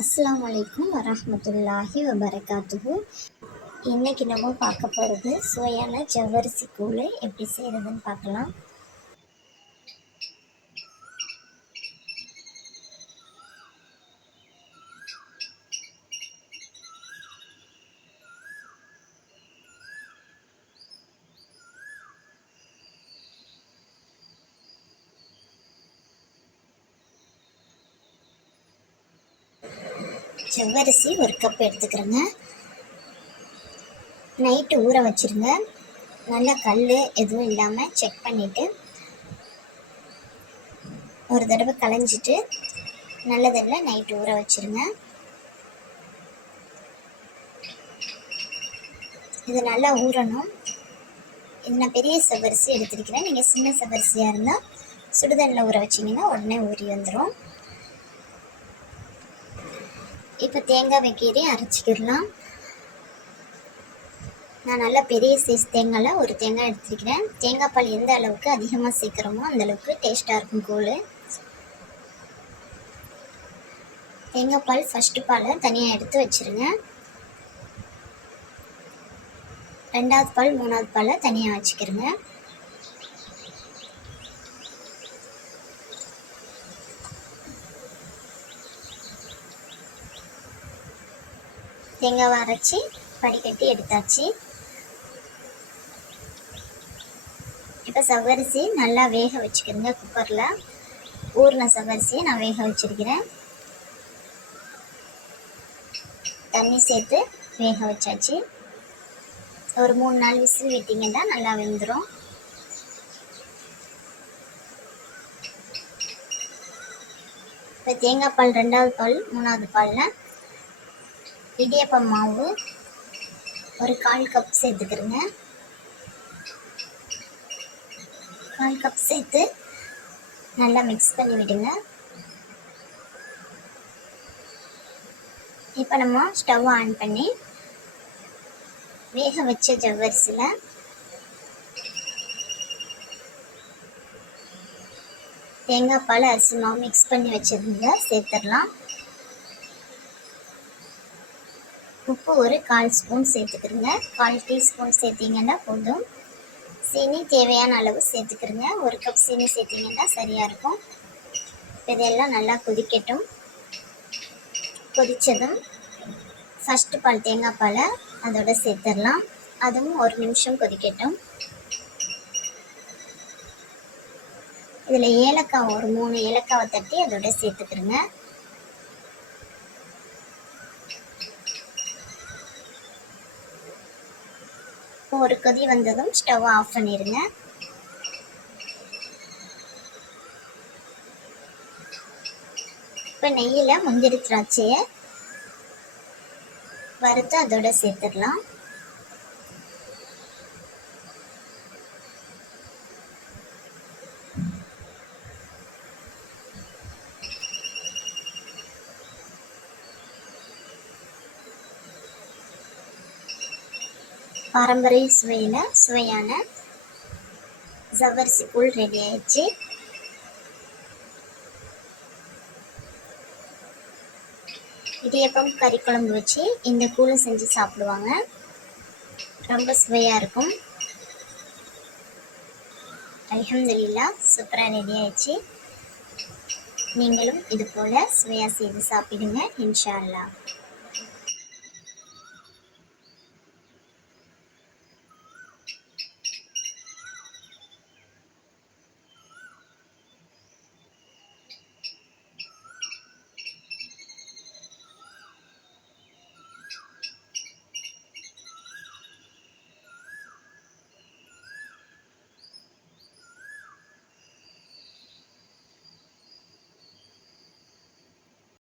அஸ்லாம் வலைக்கும் வரமத்துல்லாஹி வபரகாத்துகு இன்றைக்கி நம்ம பார்க்க போகிறது சுவையான ஜவ்வரிசி கூழ் எப்படி செய்கிறதுன்னு பார்க்கலாம். செவ்வரிசி ஒரு கப் எடுத்துக்கிறேங்க. நைட்டு ஊற வச்சுருங்க. நல்லா கல் எதுவும் இல்லாமல் செக் பண்ணிவிட்டு ஒரு தடவை களைஞ்சிட்டு நல்லதெல்லாம் நைட்டு ஊற வச்சுருங்க. இது நல்லா ஊறணும். இது நான் பெரிய செவ்வரிசி எடுத்துருக்கிறேன். நீங்கள் சின்ன செவ்வரிசியாக இருந்தால் சுடுதண்ணில் ஊற வச்சிங்கன்னா உடனே ஊறி வந்துடும் இப்போ தேங்காய் வைக்கிறே அரைச்சிக்கிடலாம். நான் நல்லா பெரிய சைஸ் தேங்காயில் ஒரு தேங்காய் எடுத்துருக்கிறேன். தேங்காய் பால் எந்த அளவுக்கு அதிகமாக சேர்க்குறோமோ அந்த அளவுக்கு டேஸ்ட்டாக இருக்கும் கூழ். தேங்காய் பால் ஃபஸ்ட்டு பாலை தனியாக எடுத்து வச்சுருங்க. ரெண்டாவது பால் மூணாவது பாலை தனியாக வச்சுக்கிறேங்க தேங்காவை அரைச்சி படிக்கட்டி எடுத்தாச்சு. இப்போ சவரிசி நல்லா வேக வச்சுக்கிறேங்க குக்கரில். ஊர்ன சவரிசியை நான் வேக வச்சுருக்கிறேன். தண்ணி சேர்த்து வேக வச்சாச்சு. ஒரு மூணு நாள் விசில் விட்டிங்கன்னா நல்லா வெந்துடும் இப்போ தேங்காய் பால் ரெண்டாவது பால் மூணாவது பாலில் இடியப்பம் மாவு ஒரு கால் கப் சேர்த்துக்கிறேங்க. கால் கப் சேர்த்து நல்லா மிக்ஸ் பண்ணி விடுங்க. இப்போ நம்ம ஸ்டவ் ஆன் பண்ணி வேக வச்ச ஜவ்வரிசியில் தேங்காய் பால் அரிசி மாவு மிக்ஸ் பண்ணி வச்சதுங்க சேர்த்துடலாம். உப்பு ஒரு கால் ஸ்பூன் சேர்த்துக்கிறோங்க. கால் டீஸ்பூன் சேர்த்திங்கன்னா போதும். சீனி தேவையான அளவு சேர்த்துக்கிறோங்க. ஒரு கப் சீனி சேர்த்திங்கன்னா சரியாக இருக்கும். இதெல்லாம் நல்லா கொதிக்கட்டும். கொதித்ததும் ஃபஸ்ட்டு பால் தேங்காய் பாலை அதோட சேர்த்துடலாம். அதுவும் ஒரு நிமிஷம் கொதிக்கட்டும். இதில் ஏலக்காய் ஒரு மூணு ஏலக்காவை தட்டி அதோட சேர்த்துக்கிறோங்க. ஒரு கொதி வந்ததும் ஸ்டவ் ஆஃப் பண்ணிடுங்க இப்போ நெய்யில் முந்திரி திராட்சையை வறுத்து அதோட சேர்த்துடலாம். பாரம்பரிய சுவையில் சுவையான ஜவ்வரிசி கூழ் ரெடி ஆயிடுச்சு. இடியப்பம் கறி குழம்பு வச்சு இந்த கூழை செஞ்சு சாப்பிடுவாங்க. ரொம்ப சுவையாக இருக்கும். அலமதுல்லா சூப்பராக ரெடி ஆயிடுச்சு. நீங்களும் இது போல் சுவையாக செய்து சாப்பிடுங்க இன்ஷா அல்லா